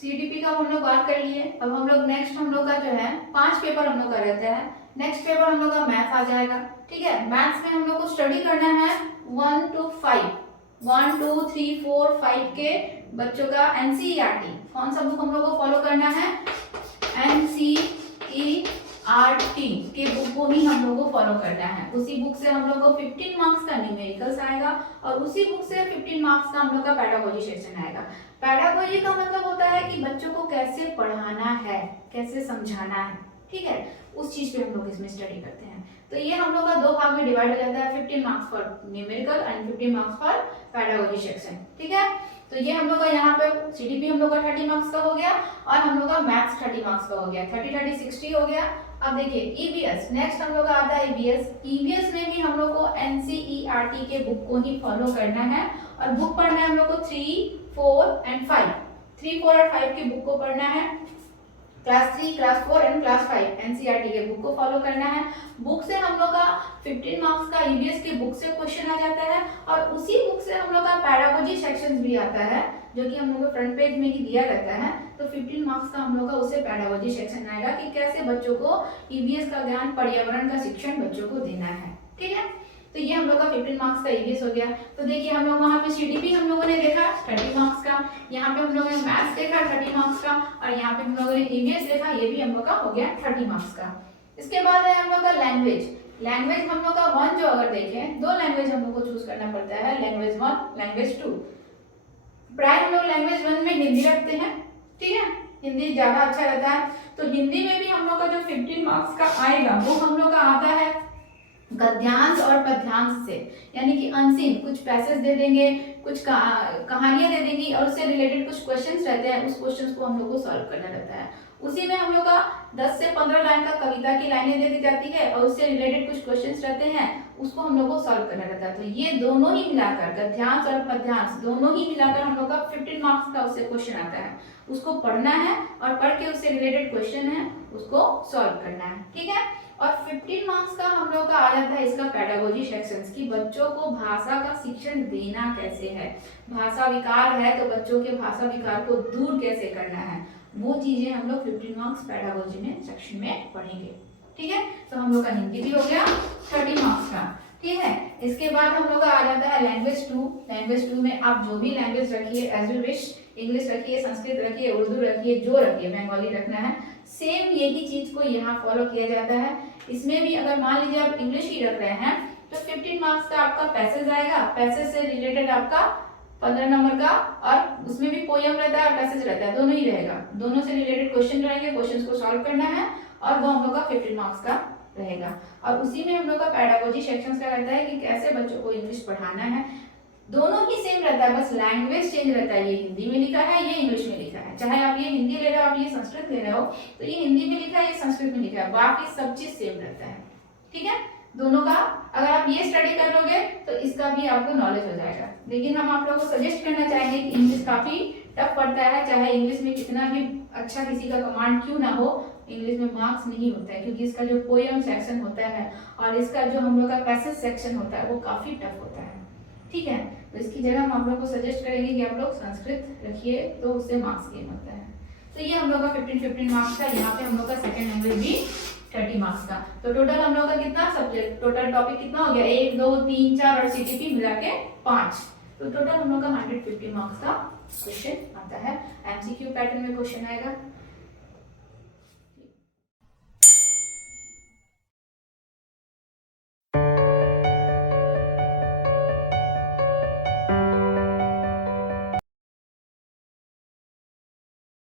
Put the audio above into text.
CDP का हम लोग बात कर लिए। अब हम लोग नेक्स्ट हम लोग का जो है 5 पेपर हम लोग का रहता है। नेक्स्ट पेपर हम लोग का मैथ आ जाएगा। ठीक है, मैथ्स में हम लोग को स्टडी करना है 1 to 5, 1 2 3 4 5 के बच्चों का एनसीईआरटी। कौन सा बुक हम लोग को फॉलो करना है? एनसीईआरटी के बुक को ही हम लोग को फॉलो करना है। उसी बुक से हम लोग को 15 मार्क्स का न्यूमेरिकल्स आएगा और उसी बुक से 15 मार्क्स का हम लोग का पेडागोजी सेक्शन आएगा। पेडागोजी का मतलब होता है कि बच्चों को कैसे पढ़ाना है, कैसे समझाना है। ठीक है, उस चीज पे हम लोग इसमें स्टडी करते हैं। तो ये हम लोग का 2 भाग में डिवाइड हो जाता है, 15 marks for numerical and 15 marks for pedagogy section. ठीक है, तो ये हम लोग का यहाँ पे सीडीपी हम लोग का 30 मार्क्स का हो गया और हम लोग का मैथ्स 30 मार्क्स का हो गया। 30 30 60 हो गया। अब देखिए ईवीएस, नेक्स्ट हम लोग का आता है ईवीएस। ईवीएस में भी हम लोग को एनसीईआरटी के बुक को ही फॉलो करना है और बुक पढ़ना है हम लोग को 3 4 एंड 5, 3 4 और 5 की बुक को पढ़ना है। Class 3 class 4 and class 5 NCERT के बुक को फॉलो करना है। बुक से हम लोग का 15 मार्क्स का ईवीएस के बुक से क्वेश्चन आ जाता है और उसी बुक से हम लोग का पेडागोजी सेक्शन भी आता है जो कि हम लोग को फ्रंट पेज में ही दिया रहता है। तो 15 मार्क्स का हम लोग का उसे पेडागोजी सेक्शन आएगा कि कैसे बच्चों को ईवीएस का ज्ञान, पर्यावरण का शिक्षण बच्चों को देना है। ठीक है, तो ये हम लोग का 15 मार्क्स का ईवीएस हो गया। तो देखिए हम लोग वहाँ पे सीडीपी हम लोगों ने देखा 30 मार्क्स का, यहाँ पे हम लोगों ने मैथ्स देखा 30 मार्क्स का और यहाँ पे हम लोगों ने ईवीएस देखा, ये भी हम लोग का हो गया 30 मार्क्स का। इसके बाद है हम लोग का लैंग्वेज। लैंग्वेज हम लोग का 1 जो अगर देखें, 2 लैंग्वेज हम लोग को चूज करना पड़ता है, लैंग्वेज 1 लैंग्वेज 2। प्राय हम लोग लैंग्वेज 1 में हिंदी रखते हैं। ठीक है, हिंदी ज्यादा अच्छा रहता है। तो हिंदी में भी हम लोग का जो 15 मार्क्स का आएगा वो हम लोग का आता है गद्यांश और पद्यांश से, यानी कि अनसीन कुछ पैसेज दे देंगे, कुछ कहानियां दे देंगी और उससे रिलेटेड कुछ क्वेश्चंस रहते हैं, उस क्वेश्चंस को हम लोग को सॉल्व करना रहता है। उसी में हम लोग का 10 से 15 लाइन का कविता की लाइनें दे दी जाती है और उससे रिलेटेड कुछ क्वेश्चंस रहते हैं, उसको हम लोग को सॉल्व करना रहता है। तो ये दोनों ही मिलाकर, गद्यांश और पद्यांश दोनों ही मिलाकर हम लोग का 15 मार्क्स का उससे क्वेश्चन आता है। उसको पढ़ना है और पढ़ के उससे रिलेटेड क्वेश्चन है उसको सॉल्व करना है। ठीक है, और 15 मार्क्स का हम लोग का आ जाता है इसका पेडागोजी सेक्शंस की बच्चों को भाषा का शिक्षण देना कैसे है, भाषा विकार है तो बच्चों के भाषा विकार को दूर कैसे करना है, वो चीजें हम लोग 15 मार्क्स पेडागोजी में सेक्शन में पढ़ेंगे। ठीक है, तो हम लोग का हिंदी भी हो गया 30 मार्क्स का। ठीक है, इसके बाद हम लोग का आ जाता है लैंग्वेज 2। लैंग्वेज 2 में आप जो भी लैंग्वेज रखिए एज यू विश, इंग्लिश रखिए, संस्कृत रखिए, उर्दू रखिए, जो रखिए, बंगाली रखना है, सेम यही चीज को यहाँ फॉलो किया जाता है। इसमें भी अगर मान लीजिए आप इंग्लिश ही रख रहे हैं तो 15 मार्क्स का आपका पैसेज आएगा, पैसेज से रिलेटेड आपका 15 नंबर का, और उसमें भी पोयम रहता है और पैसेज रहता है, दोनों ही रहेगा, दोनों से रिलेटेड क्वेश्चन रहेंगे, क्वेश्चंस को सॉल्व करना है और वो हम लोग का 15 मार्क्स का रहेगा। और उसी में हम लोग का पेडागोजी सेक्शंस का रहता है कि कैसे बच्चों को इंग्लिश पढ़ाना है। दोनों ही सेम रहता है, बस लैंग्वेज चेंज रहता है, ये हिंदी में लिखा है, ये इंग्लिश में लिखा है। चाहे आप ये हिंदी ले रहे हो, आप ये संस्कृत ले रहे हो, तो ये हिंदी में लिखा है, ये संस्कृत में लिखा है, बाकी सब चीज सेम रहता है। ठीक है, दोनों का अगर आप ये स्टडी कर लोगे तो इसका भी आपको नॉलेज हो जाएगा। लेकिन हम आप लोगों को सजेस्ट करना चाहेंगे कि इंग्लिश काफी टफ पड़ता है, चाहे इंग्लिश में कितना भी अच्छा किसी का कमांड क्यों ना हो, इंग्लिश में मार्क्स नहीं होता है, क्योंकि इसका जो पोयम सेक्शन होता है और इसका जो हम लोग का पैसेज सेक्शन होता है वो काफी टफ होता है। ठीक है, तो इसकी जगह हम आप लोग को सजेस्ट करेंगे कि आप लोग संस्कृत रखिए तो उससे मार्क्स गेन होता है। तो ये हम लोग का 15 मार्क्स का, यहाँ पे हम लोग का सेकंड लैंग्वेज भी 30 मार्क्स का। तो टोटल हम लोग का कितना सब्जेक्ट, टोटल टॉपिक कितना हो गया, 1 2 3 4 और सीटीपी मिला के 5। तो टोटल हम लोग का 150 मार्क्स का क्वेश्चन आता है। एमसीक्यू पैटर्न में क्वेश्चन आएगा।